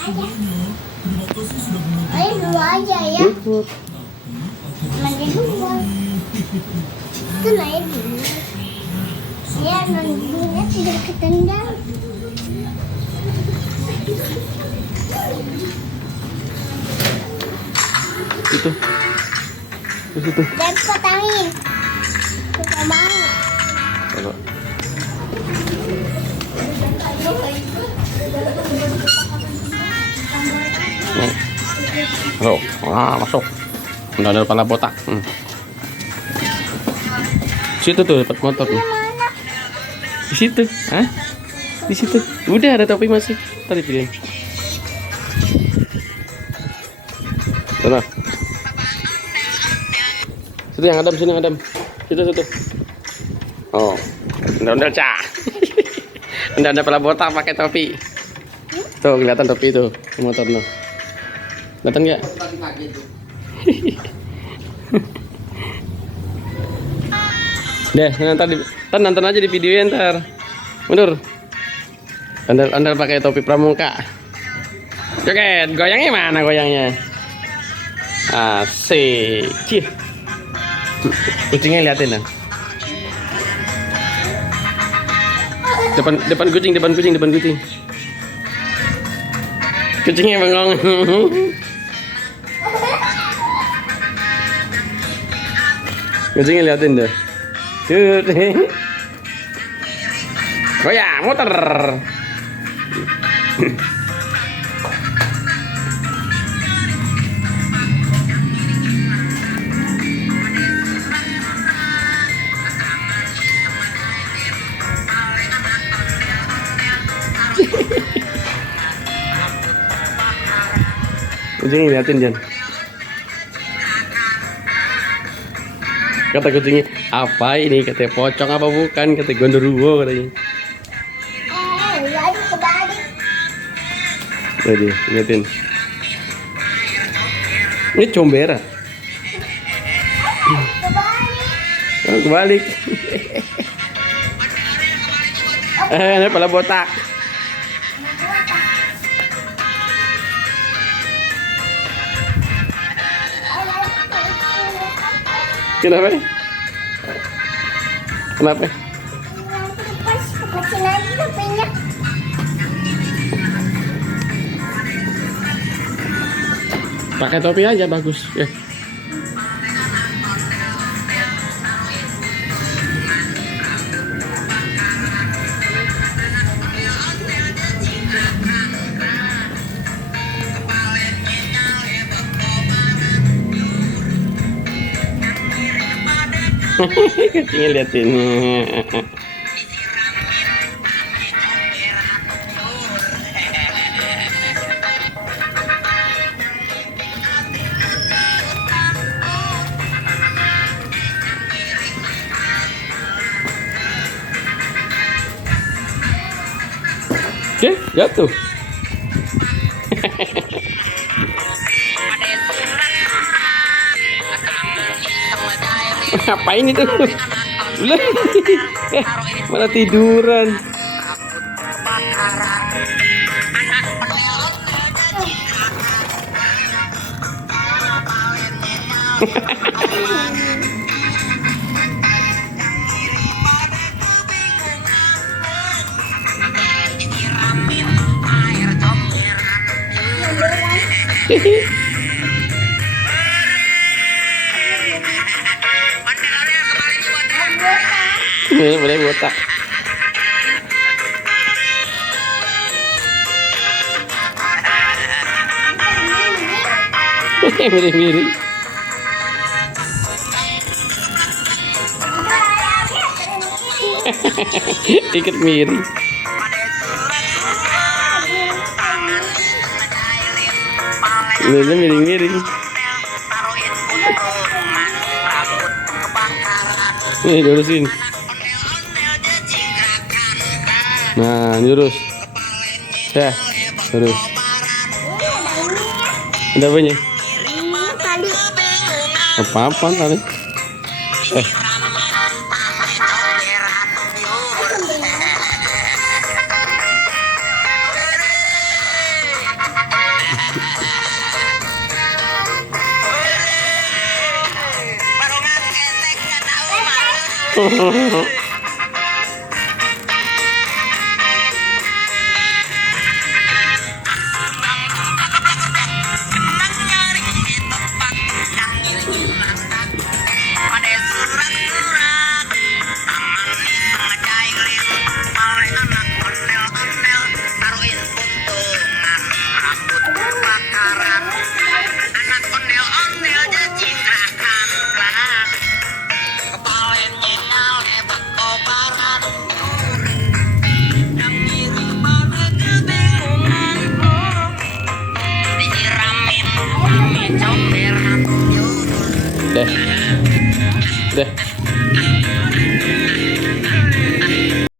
Ayo dulu aja ya. Mandi dulu. Kan air dulu. Ya nontonnya tidak ketendang. Itu. Itu. Dan potongin. Suka banget. Kalau nih. Halo, masuk. Udah kepala botak. Situ tuh dapat motor tuh. Di situ, hah? Di situ. Udah ada topi masih. Tadi pilih. Sana. Situ yang Adam, sini Adam. Situ. Oh, udah cah. Udah ada kepala botak pakai topi. Tuh kelihatan topi itu motor no. Datang ya? Deh, nonton aja di video ntar. Mundur. Andal pakai topi pramuka. Joget, goyangnya mana goyangnya? Asik. Cih. Kucingnya liatin lah. Depan kucing. Kucingnya bengong. Kucingnya liatin deh. Goyang, muter. Kucingnya liatin Jan. Kata kucingnya, apa ini? Kata pocong apa bukan? Kata gondoruo katanya. Aduh kebalik. Tadi liatin. Ini combera. Kebalik. Oh, kebalik. Ini kepala botak. Kenapa? Kenapa? Pas kecil lagi topinya. Pakai topi aja bagus ya. Kucingnya liatin. Oke, jatuh. Ngapain itu? Malah tiduran. Boleh botak. Miring-miring. Ikut miring. Ini miring-miring. Nih lurusin. Nah, lurus. Ya, lurus. Ada apanya? Tali. Apa-apa tadi?